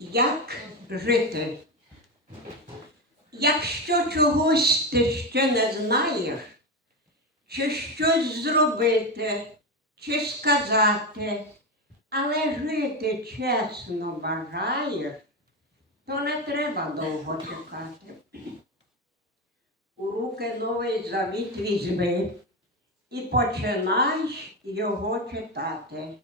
Як жити? Якщо чогось ти ще не знаєш, чи щось зробити, чи сказати, але жити чесно бажаєш, то не треба довго чекати. У руки новий завіт візьми і починай його читати.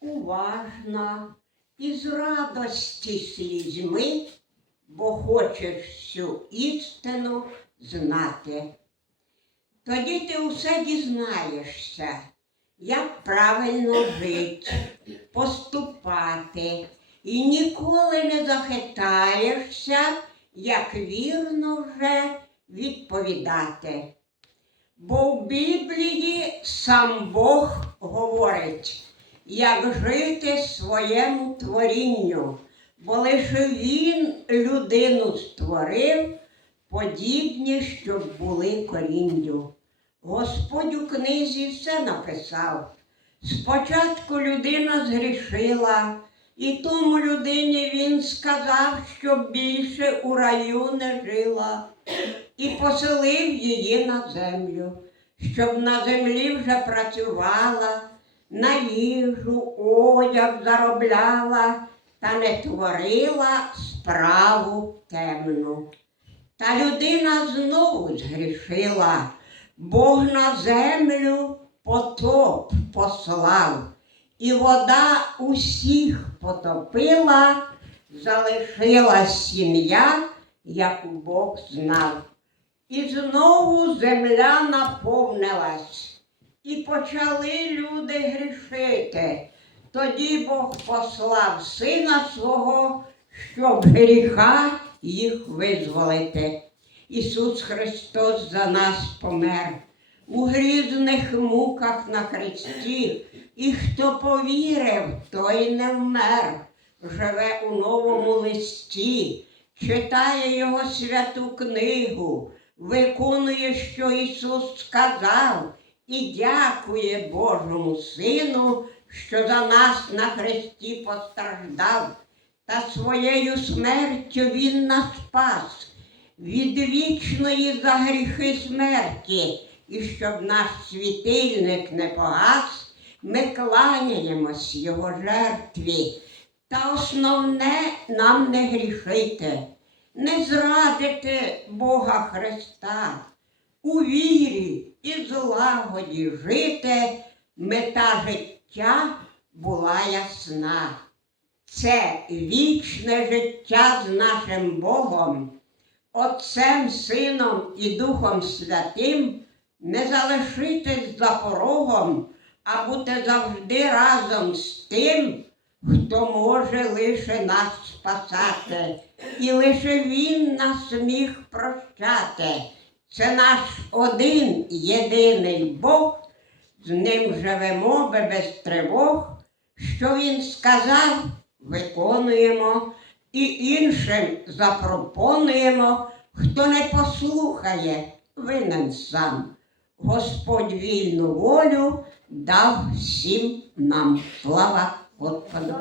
Уважно і з радості слізьми, бо хочеш всю істину знати. Тоді ти усе дізнаєшся, як правильно жити, поступати, і ніколи не захитаєшся, як вірно вже відповідати. Бо в Біблії сам Бог говорить, як жити своєму творінню, бо лише Він людину створив, подібні, щоб були корінню. Господь у книзі все написав. Спочатку людина згрішила, і тому людині він сказав, щоб більше у раю не жила, і поселив її на землю, щоб на землі вже працювала, на їжу, одяг заробляла та не творила справу темну. Та людина знову згрішила, Бог на землю потоп послав, і вода усіх потопила, залишилась сім'я, яку Бог знав. І знову земля наповнилась, і почали люди грішити. Тоді Бог послав сина свого, щоб гріха їх визволити. Ісус Христос за нас помер. У грізних муках на хресті, і хто повірив, той не вмер, живе у новому листі, читає його святу книгу, виконує, що Ісус сказав, і дякує Божому Сину, що за нас на хресті постраждав, та своєю смертю Він нас спас від вічної за гріхи смерті, і щоб наш світильник не погас, ми кланяємось Його жертві. Та основне нам не грішити, не зрадити Бога Христа, у вірі і злагоді жити, мета життя була ясна. Це вічне життя з нашим Богом. Отцем, Сином і Духом Святим не залишитись за порогом, а бути завжди разом з тим, хто може лише нас спасати, і лише Він нас міг прощати. Це наш один єдиний Бог, з ним живемо без тривог, що Він сказав, виконуємо і іншим запропонуємо, хто не послухає, винен сам. Господь вільну волю дав всім нам. Слава Господу!